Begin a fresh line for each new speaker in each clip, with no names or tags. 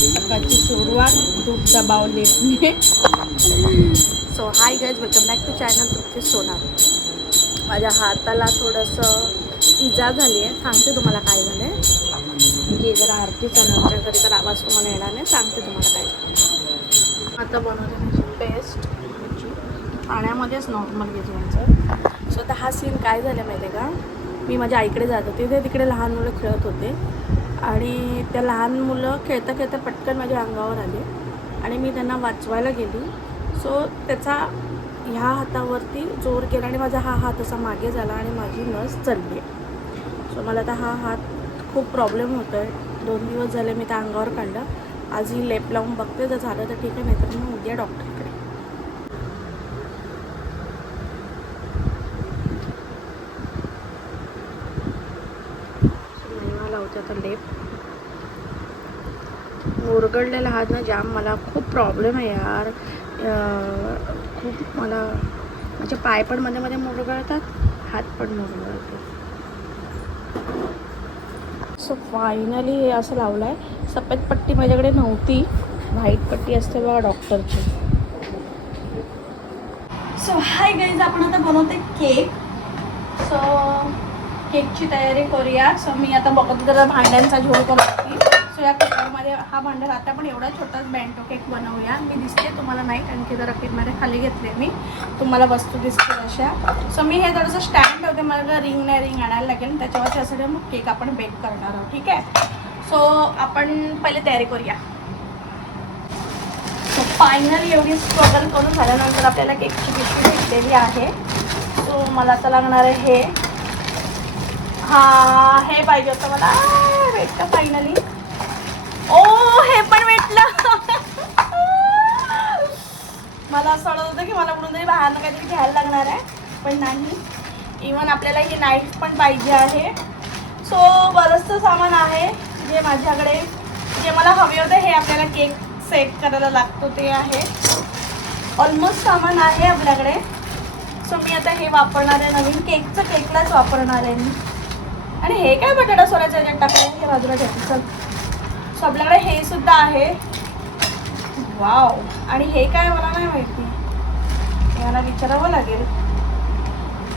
सकाळची सुरुवात दूध दबाव लेपणे so hi guys welcome back to channel तुमचे सोनार. माझ्या हाताला थोडंसं इजा झाली आहे सांगते तुम्हाला काय झालं आहे की जरा आरती चालू घरी तर आवाज तुम्हाला येणार नाही. सांगते तुम्हाला काय झालं आता बनवते पेस्ट पाण्यामध्येच नॉर्मल भिजवायचं. सो आता हा सीन काय झालं माहिती आहे का? मी माझ्या आईकडे जात होते. ते तिकडे लहान मुलं खेळत होते. आणि त्या लहान मुलं खेळता खेळता पटकन माझ्या अंगावर आले आणि मी त्यांना वाचवायला गेली. सो त्याचा ह्या हातावरती जोर केला आणि माझा हा हात असा मागे झाला आणि माझी नस चढली. आहे सो मला आता हा हात खूप प्रॉब्लेम होतो आहे दोन दिवस झाले मी त्या अंगावर काढलं. आज ही लेप लावून बघते. जर झालं तर ठीक आहे नाही तर मग उद्या डॉक्टरकडे महिमा लावते आता लेप मुरगळलेला हात ना जाम मला खूप प्रॉब्लेम आहे यार. खूप मला म्हणजे पाय पण मध्ये मध्ये मुरगळतात हात पण मुरगळतात. सो फायनली हे असं लावलं आहे सफेद पट्टी माझ्याकडे नव्हती. व्हाईट पट्टी असते बघा डॉक्टरची सो हाय गाईज आपण आता बनवते केक सो केकची तयारी करूया. सो मी आता बघत जरा भांड्यांचा झोल करून सो या कुकरमध्ये हा भांडा आता पण एवढा छोटाच बँटो केक बनवूया. मी दिसते तुम्हाला नाही कारण की जरा पीठमध्ये खाली घेतले मी. तुम्हाला वस्तू दिसतील अशा. सो मी हे थोडंसं स्टँड ठेवते मला रिंग नाही रिंग आणायला लागेल. त्याच्यावर त्यासाठी मग केक आपण बेक करणार आहोत ठीक आहे? सो आपण पहिले तयारी करूया. सो फायनली एवढी स्ट्रगल करून झाल्यानंतर आपल्याला केकची पिशवी भेटलेली आहे. सो मला आता लागणार आहे हे. हा हे पाहिजे होतं मला. भेटलं भेटतं फायनली ओ हे पण भेटलं. मला असं वाटत होतं की मला कुठून तरी बाहेर काहीतरी घ्यायला लागणार आहे पण नाही. इवन आपल्याला ही नाईफ पण पाहिजे आहे. सो बरंचसं सामान आहे जे माझ्याकडे जे मला हवे होते हे आपल्याला केक सेट करायला लागतो ते आहे. ऑलमोस्ट सामान आहे आपल्याकडे. सो मी आता हे वापरणार आहे नवीन केकचं केकलाच वापरणार आहे मी. आणि हे काय बटाटा सोलायचं याच्यात टाकले हे बाजूला ठेवते चल. सो आपल्याकडे हे सुद्धा आहे. वाव आणि हे काय मला नाही माहिती. मला विचारावं लागेल.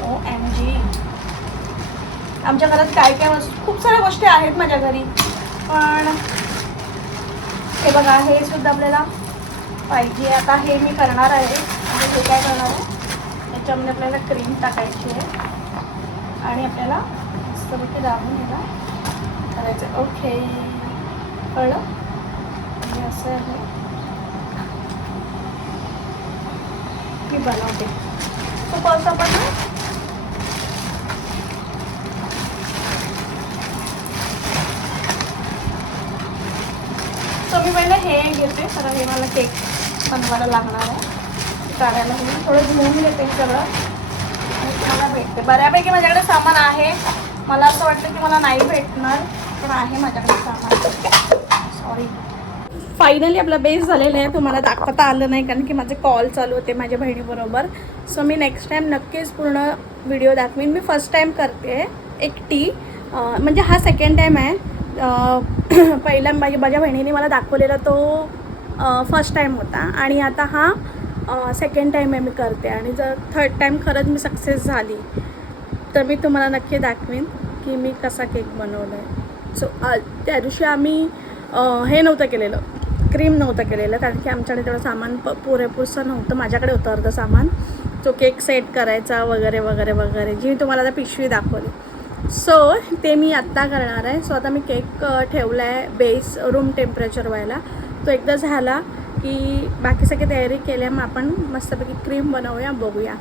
ओ एम जी आमच्या घरात काय काय वस्तू खूप साऱ्या गोष्टी आहेत माझ्या घरी. पण हे बघा हे सुद्धा आपल्याला पाहिजे. आता हे मी करणार आहे. म्हणजे हे काय करणार आहे? त्याच्यामध्ये आपल्याला क्रीम टाकायची आहे. आणि आपल्याला मस्तपैकी दाबून येणार करायचं. ओके. कळलं? आणि असं आहे. मी बनवते. तो कोणता पण सो मी पहिले हे घेते. कारण हे मला केक बनवायला लागणार आहे. काढायला मी थोडं धुवून घेते सगळं. आणि तुम्हाला भेटते. बऱ्यापैकी माझ्याकडे सामान आहे. मला असं वाटतं की मला नाही भेटणार पण आहे माझ्याकडे सामान. सॉरी फायनली आपला बेस झालेला आहे तुम्हाला दाखवता आलं नाही कारण की माझे कॉल चालू होते माझ्या बहिणीबरोबर. सो मी नेक्स्ट टाईम नक्कीच पूर्ण व्हिडिओ दाखवीन. मी फर्स्ट टाईम करते एकटी. म्हणजे हा सेकंड टाईम आहे. पहिल्या पहिला माझ्या माझ्या बहिणीने मला दाखवलेला तो फर्स्ट टाईम होता. आणि आता हा सेकंड टाईम आहे मी करते. आणि जर थर्ड टाईम खरंच मी सक्सेस झाली तर मी तुम्हाला नक्की दाखवीन की मी कसा केक बनवला आहे सो त्या दिवशी आम्ही हे नव्हतं केलेलं. क्रीम नव्हतं केलेलं कारण की आमच्याकडे तेवढं सामान प पुरेपूरसं नव्हतं. माझ्याकडे होतं अर्धं सामान. तो केक सेट करायचा वगैरे वगैरे वगैरे. जी मी तुम्हाला आता पिशवी दाखवली. सो ते मी आत्ता करणार आहे. सो आता मी केक ठेवला आहे बेस रूम टेम्परेचर व्हायला. तो एकदा झाला की बाकी सगळी तयारी केल्या मग आपण मस्तपैकी क्रीम बनवूया बघूया.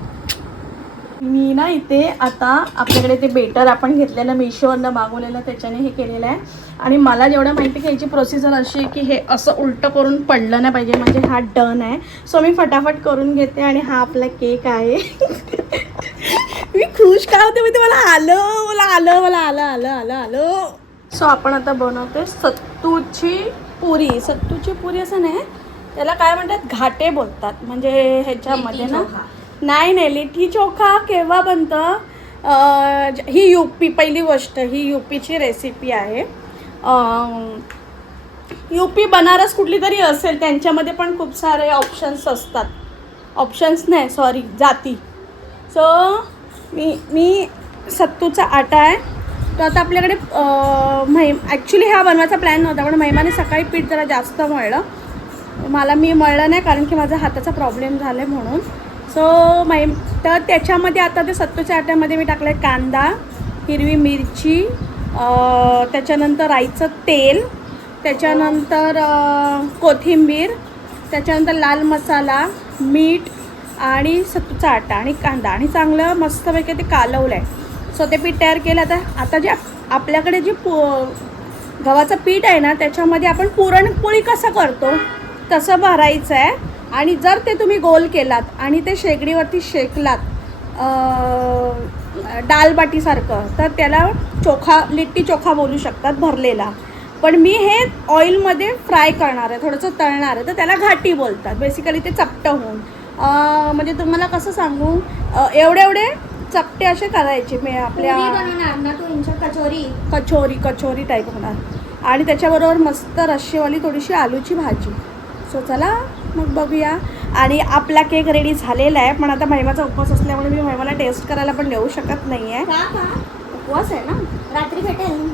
मी ना इथे आता आपल्याकडे ते बेटर आपण घेतलेलं मिशोवरनं मागवलेलं त्याच्याने हे केलेलं आहे. आणि मला जेवढं माहिती की याची प्रोसिजर अशी आहे की हे असं उलटं करून पडलं नाही पाहिजे म्हणजे हा डन आहे. सो मी फटाफट करून घेते आणि हा आपला केक आहे. मी खुश का होते मी मला आलं मला आलं मला आलं आलं आलं आलं. सो आपण आता बनवते सत्तूची पुरी. सत्तूची पुरी असं नाही त्याला काय म्हणतात? घाटे बोलतात. म्हणजे ह्याच्यामध्ये ना नाही नाही लिट्टी चोखा केव्हा बनतं? ही यू पी पहिली गोष्ट ही यू पीची रेसिपी आहे. यू पी बनारस कुठली तरी असेल त्यांच्यामध्ये पण खूप सारे ऑप्शन्स असतात. ऑप्शन्स नाही सॉरी जाती. सो मी मी सत्तूचा आटा आहे. तो आता आपल्याकडे महिम ॲक्च्युली हा बनवायचा प्लॅन नव्हता पण महिमाने सकाळी पीठ जरा जास्त मळलं. मला मी मळलं नाही कारण की माझा हाताचा प्रॉब्लेम झाला आहे म्हणून. सो मै तर त्याच्यामध्ये आता ते सत्तूच्या आट्यामध्ये मी टाकलं आहे कांदा हिरवी मिरची त्याच्यानंतर राईचं तेल त्याच्यानंतर कोथिंबीर त्याच्यानंतर लाल मसाला मीठ आणि सत्तूचा आटा आणि कांदा. आणि चांगलं मस्तपैकी ते कालवलं आहे सो ते पीठ तयार केलं. आता आता जे आपल्याकडे जे पु गव्हाचं पीठ आहे ना त्याच्यामध्ये आपण पुरणपोळी कसं करतो? तसं भरायचं आहे आणि जर ते तुम्ही गोल केलात आणि ते शेगडीवरती शेकलात अं, दालबाटीसारखं तर त्याला चोखा लिट्टी चोखा बोलू शकतात भरलेला. पण मी हे ऑइलमध्ये फ्राय करणार आहे थोडंसं तळणार आहे तर त्याला घाटी बोलतात. बेसिकली ते चपटं होऊन. म्हणजे तुम्हाला कसं सांगू एवढे एवढे चपटे असे करायचे मी आपल्या
कचोरी?
कचोरी कचोरी टाईप होणार. आणि त्याच्याबरोबर मस्त रश्शीवाली थोडीशी आलूची भाजी. सो चला. मग बघूया. आणि आपला केक रेडी झालेला आहे. पण आता महिमाचा उपवास असल्यामुळे मी महिमाला टेस्ट करायला पण देऊ शकत नाही आहे उपवास आहे ना?
रात्री भेटेल.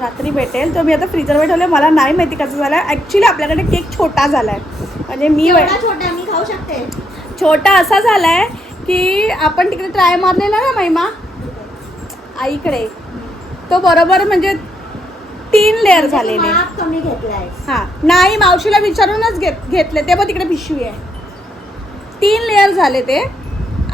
रात्री भेटेल. तो मी आता फ्रीजरवर ठेवलं मला नाही माहिती कसं झालं ॲक्च्युली आपल्याकडे केक छोटा झाला आहे म्हणजे मी
छोटा? मी खाऊ शकते.
छोटा असा झाला आहे की आपण तिकडे ट्राय मारलेला ना महिमा? आईकडे. तो बरोबर म्हणजे तीन लेअर झालेले.
माप कमी घेतलाय.
हां. नाही मावशीला विचारूनच घेत घेतले. ते पण तिकडे पिशवी आहे. तीन लेअर झाले ते.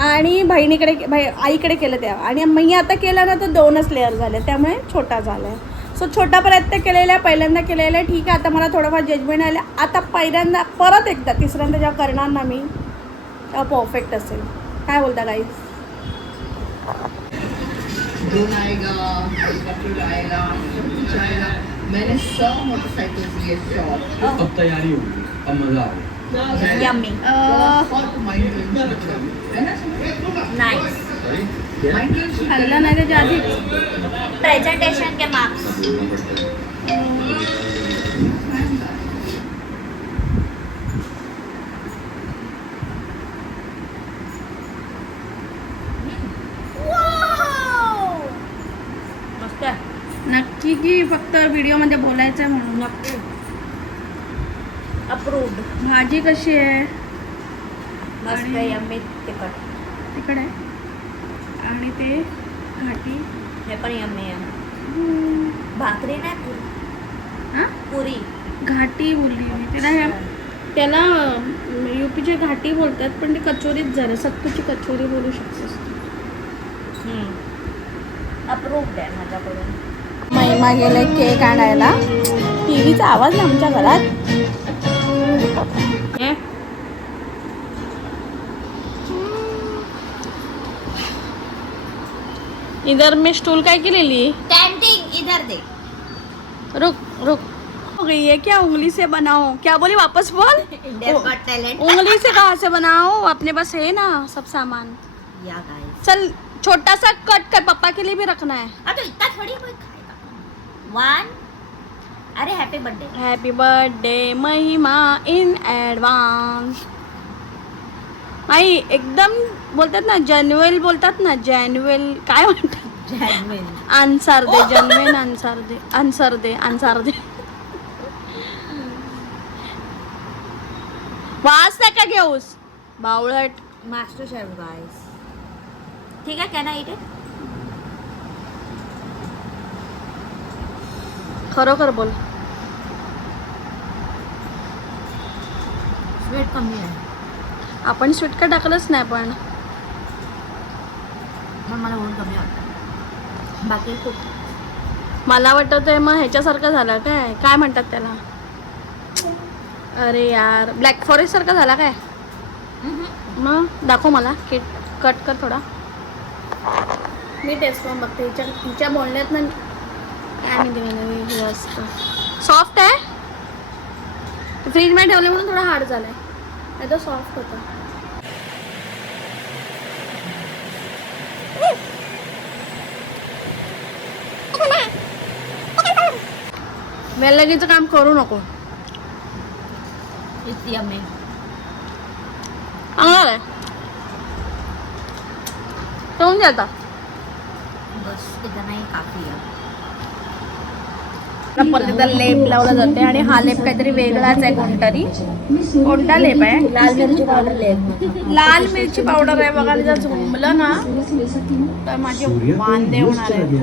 आणि बहिणीकडे भाई आईकडे केलं तेव्हा आणि मी आता केलं ना तर दोनच लेअर झाले. त्यामुळे छोटा झाला आहे सो छोटा प्रयत्न केलेला आहे पहिल्यांदा केलेला आहे. ठीक आहे आता मला थोडंफार जजमेंट आलं. आता पहिल्यांदा परत एकदा तिसऱ्यांदा जेव्हा करणार ना मी तेव्हा परफेक्ट असेल. काय बोलता काही
ड्रोन आएगा हेलीकॉप्टर आएगा सब कुछ आएगा मैंने सौ मोटरसाइकिल लिए शॉप
अब तैयारी होगी अब मजा आएगा
है
प्रेजेंटेशन के मार्क्स
बोलना पड़ता है
मस्त
नक्की की फक्त व्हिडिओमध्ये बोलायचं आहे म्हणून.
अप्रूव्ड
भाजी कशी आहे?
मस्त
आणि-
यम्मी. तिखट.
तिकडे? आणि ते घाटी?
हे पण यम्मी आहे. भाकरी नाही पुरी?
हां?
पुरी.
घाटी बोलली मी. त्याला त्याला युपीचे घाटी बोलतात पण ते कचोरीच झालं सत्तूची कचोरी बोलू शकतेस
अप्रूव्ड आहे माझ्याकडून.
महिमा गेलाय केक आणायला. टी व्हीचा आवाज ना आमच्या घरात? इधर मी स्टूल काय केलेली?
कॅन्टीन इधर दे.
रुक रुक. हो गई है क्या उंगली से बनाओ? क्या बोली वापस बोल?
इंडियन गॉट टैलेंट
उंगली से कहाँ से बनाओ? अपने पास है ना सब सामान.
या गाइस
चल छोटा सा कट कर पापा के लिए भी रखना है.
अब इतना थोड़ी कोई वन अरे happy birthday
happy birthday Mahima in advance आई एकदम बोलतात ना जॅन्युअल बोलतात ना जॅन्युअल काय म्हणतात? आन्सर दे जन्मेन आन्सर दे आन्सर दे आन्सर दे. वास नका घेऊस. बावळट.
मास्टर शेफ गाइस ठीक है कैन आई इट
खरोखर बोल.
स्वीट कमी आहे.
आपण स्वीट का टाकलंच नाही पण.
मला ऊन कमी वाटतं बाकी खूप.
मला वाटत आहे मग ह्याच्यासारखं झालं काय? काय म्हणतात त्याला? अरे यार ब्लॅक फॉरेस्ट सारखं झाला काय? मग दाखव मला किट कट कर थोडा. मी टेस्ट करून बघते. हिच्या हिच्या बोलण्यात ना असतं सॉफ्ट आहे? फ्रीजमध्ये ठेवले म्हणून थोडा हार्ड झालाय. नाही तर सॉफ्ट होता. वेलगीचं काम करू नको. चांगला आहे. ठेवून द्या आता.
बस इतना ही काफी है
परत एकदा लेप लावला जाते आणि हा लेप काहीतरी वेगळाच आहे कोणतरी. कोणता लेप आहे?
लाल मिरची पावडर ले
लाल मिरची पावडर आहे बघा जर झुंबलं ना तर माझे वांदे होणार आहे.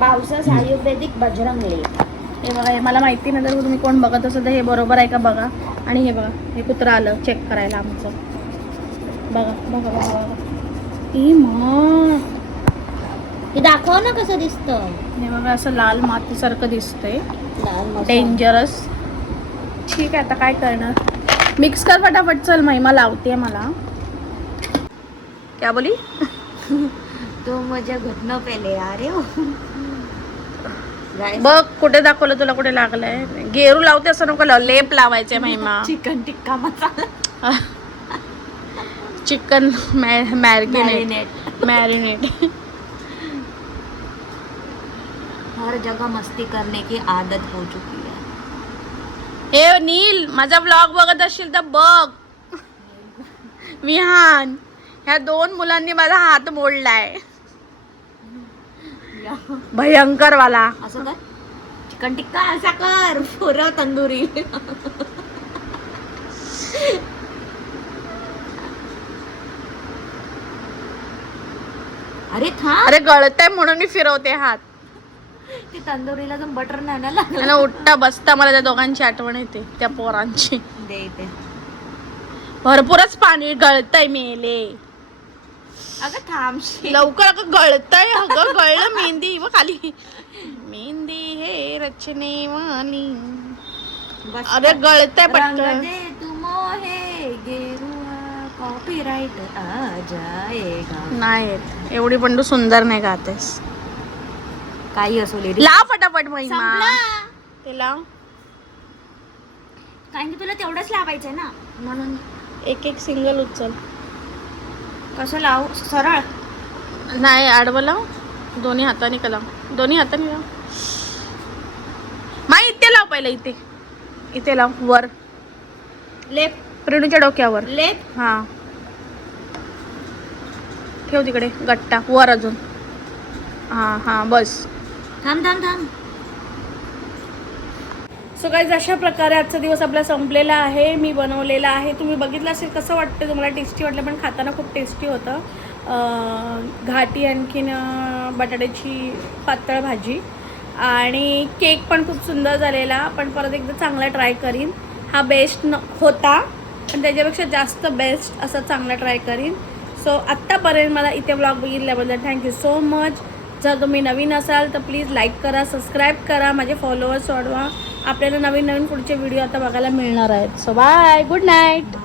पावसास आयुर्वेदिक बजरंग ले
हे बघा हे मला माहिती नाही तर तुम्ही कोण बघत असेल तर हे बरोबर आहे का बघा? आणि हे बघा हे कुत्रा आलं चेक करायला आमचं. बघा बघा बघा बघा. ई मा
हे दाखव ना कसं दिसतं.
हे बघा असं लाल मातीसारखं दिसतंय. डेंजरस ठीक आहे आता काय करणार? मिक्स कर फटाफट चल महिमा लावते मला. क्या बोली?
तो मुझे घुटनों पे ले आ रहे हो Guys,
बघ कुठे दाखवलं तुला कुठे लागलंय? गेरू लावते असं नको लाव लेप लावायचे Mahima.
Chicken tikka masala.
Chicken marinate
marinate
marinate
हर जगह मस्ती करने की आदत हो चुकी है।
हे नील माझा ब्लॉग बघत असशील तर बघ. विहान ह्या दोन मुलांनी माझा हात मोडलाय. भयंकर वाला
असं कर चिकन टिक्का असा कर. पुरं तंदुरी. अरे थांब.
अरे गळतय म्हणून मी फिरवते हात.
ते तंदुरीला जर बटर नाही ना लागलं.
उठता बसता. मला त्या दोघांची आठवण येते त्या पोरांची.
दे
भरपूरच पाणी गळतय मेले.
अगं थांबशी
लवकर अगं गळतय अगं गळलं मेहंदी. व खाली. मेहंदी हे रचने वाली
बस
अरे गळतय पटकन.
दे तू मोहे गेरुआ कॉपीराइट आ जाएगा
नाही. एवढी पण तू सुंदर नाही गातेस.
काही असो लेडी
लाव फटाफट महिमा. ते लाव.
कारण की तुला तेवढंच लावायचंय ना. म्हणून.
एक एक सिंगल उचल.
कसं लाव? सरळ.
नाही आडवं लाव. दोन्ही हाताने का लाव दोन्ही हाताने लाव. मा इथे लाव पहिलं इथे. इथे लाव वर.
लेप.
रेणूच्या डोक्यावर.
लेप.
हा. ठेव तिकडे गट्टा. वर अजून. हा हा बस.
थांब थांब थांब.
सो काही अशा प्रकारे आजचा दिवस आपला संपलेला आहे. मी बनवलेला आहे. तुम्ही बघितलं असेल कसं वाटतं तुम्हाला टेस्टी वाटलं पण खाताना खूप टेस्टी होतं. घाटी आणखीन बटाट्याची पातळ भाजी आणि केक पण खूप सुंदर झालेला. पण परत एकदा चांगला ट्राय करीन. हा बेस्ट न होता. पण त्याच्यापेक्षा जास्त बेस्ट असा चांगला ट्राय करीन. सो आत्तापर्यंत मला इथे ब्लॉग बघितल्याबद्दल थँक्यू सो मच जर तुम्ही नवीन असाल तर प्लीज लाईक करा सबस्क्राईब करा माझे फॉलोअर्स वाढवा. आपल्याला नवीन नवीन पुढचे व्हिडिओ आता बघायला मिळणार आहेत. So bye good night